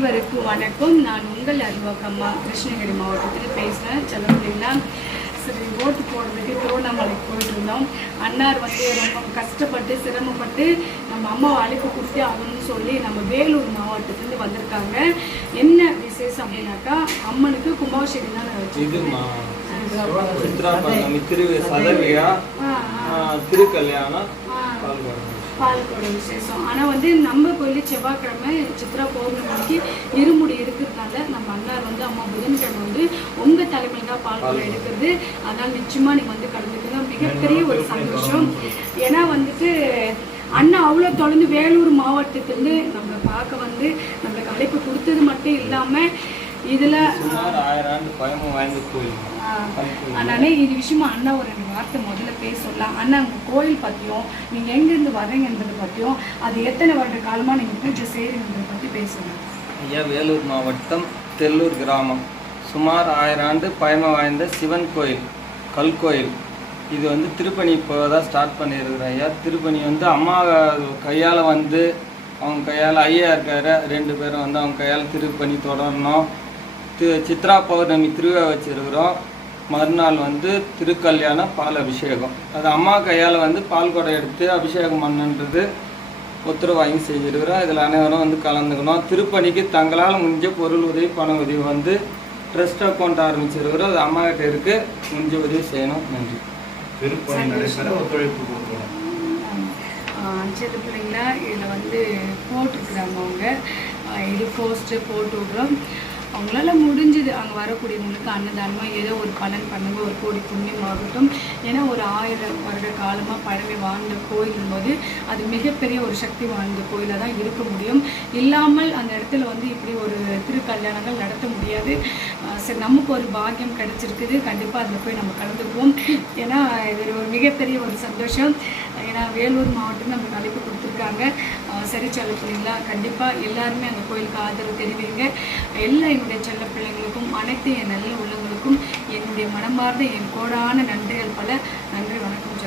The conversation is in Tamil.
அனைவருக்கும் வணக்கம். நான் உங்கள் அறிவாக்கம்மா கிருஷ்ணகிரி மாவட்டத்தில் பேசுகிறேன். செல்லப்பிள்ளைங்களா, சரி, ஓட்டு போடுறதுக்கு திருவண்ணாமலைக்கு போயிட்டு இருந்தோம். அன்னார் வந்து ரொம்ப கஷ்டப்பட்டு சிரமப்பட்டு நம்ம அம்மாவை அழைப்பு கொடுத்து ஆகணும்னு சொல்லி நம்ம வேலூர் மாவட்டத்துலேருந்து வந்திருக்காங்க. என்ன விசேஷம் அப்படின்னாக்கா, அம்மனுக்கு கும்பாபிஷேகம் தான் திருக்கல்யாணம் பால்கோட விசேஷம். ஆனால் வந்து நம்ம கோயில் செவ்வாய்க்கிழமை சித்ரா பௌர்ணமிக்கு இருமுடி எடுக்கிறதுனால நம்ம அண்ணார் வந்து அம்மா புதன்கிழமை வந்து உங்கள் தலைமையில் தான் பால்கோடை எடுக்கிறது. அதனால் நிச்சயமாக நீங்கள் வந்து கலந்துக்குங்க. மிகப்பெரிய ஒரு சந்தோஷம். ஏன்னா வந்துட்டு அண்ணா அவ்வளோ தொடர்ந்து வேலூர் மாவட்டத்திலேருந்து நம்மளை பார்க்க வந்து நம்மளுக்கு அழைப்பு கொடுத்தது மட்டும் இல்லாமல் இதில் அண்ணானே இது விஷயமா அண்ணா ஒரு வார்த்தை முதல்ல பேச சொல்லலாம். அண்ணா உங்கள் கோயில் பற்றியும் நீங்கள் எங்கேருந்து வரீங்கன்றதை பற்றியும் அது எத்தனை வருட காலமாக நீங்கள் பூஜை செய்கிறீங்கன்றதை பற்றி பேசணும். ஐயா, வேலூர் மாவட்டம் தெல்லூர் கிராமம் சுமார் 1000 ஆண்டு பழமை வாய்ந்த சிவன் கோயில், கல்கோயில். இது வந்து திருப்பணி இப்போ தான் ஸ்டார்ட் பண்ணியிருக்கிறேன் ஐயா. திருப்பணி வந்து அம்மா கையால் வந்து அவங்க கையால் ஐயா இருக்கார், 2 பேரும் வந்து அவங்க கையால் திருப்பணி தொடரணும். சித்ரா பௌர்ணமி திருவிழா வச்சுருக்கிறோம். மறுநாள் வந்து திருக்கல்யாண பால் அபிஷேகம். அது அம்மா கையால் வந்து பால் குடம் எடுத்து அபிஷேகம் பண்ணுன்றது உத்தரவு வாங்கி செஞ்சுருக்கிறோம். இதில் அனைவரும் வந்து கலந்துக்கணும். திருப்பணிக்கு தங்களால் முடிஞ்ச பொருள் உதவி, பண உதவி வந்து ட்ரஸ்ட் அக்கௌண்ட் ஆரம்பிச்சிருக்கிறோம். அது அம்மா கிட்ட இருக்குது, முடிஞ்ச உதவி செய்யணும். நன்றி. திருப்பணி நடைபெற ஒத்துழைப்பு கொடுக்கணும். சில பிள்ளைங்களா இதில் வந்து போட்டிருக்குறாங்க. அவங்க இது போஸ்ட்டு போட்டு விட்றோம். அவங்களால முடிஞ்சது அங்கே வரக்கூடியவங்களுக்கு அன்னதானமாக ஏதோ ஒரு பலன் பண்ணுங்க, ஒரு கோடி புண்ணியம் ஆகட்டும். ஏன்னா ஒரு 1000 வருட காலமாக பழமை வாழ்ந்த கோயிலும் போது அது மிகப்பெரிய ஒரு சக்தி வாழ்ந்த கோயிலாக தான் இருக்க முடியும். இல்லாமல் அந்த இடத்துல வந்து இப்படி ஒரு திருக்கல்யாணங்கள் நடத்த முடியாது. சரி, நமக்கு ஒரு பாக்கியம் கிடைச்சிருக்குது. கண்டிப்பாக அதில் போய் நம்ம கலந்துக்குவோம். ஏன்னா இது ஒரு மிகப்பெரிய ஒரு சந்தோஷம். ஏன்னா வேலூர் மாவட்டம் நமக்கு அழைப்பு கொடுத்துருக்காங்க. சரி செல்ல பிள்ளைங்களா, கண்டிப்பாக எல்லாருமே அந்த கோயிலுக்கு ஆதரவு தெரிவிங்க. எல்லா என்னுடைய செல்ல பிள்ளைங்களுக்கும் அனைத்து என் நல்ல உள்ளங்களுக்கும் என்னுடைய மனமார்ந்த என் கோடான நன்றிகள் பல. நன்றி, வணக்கம்.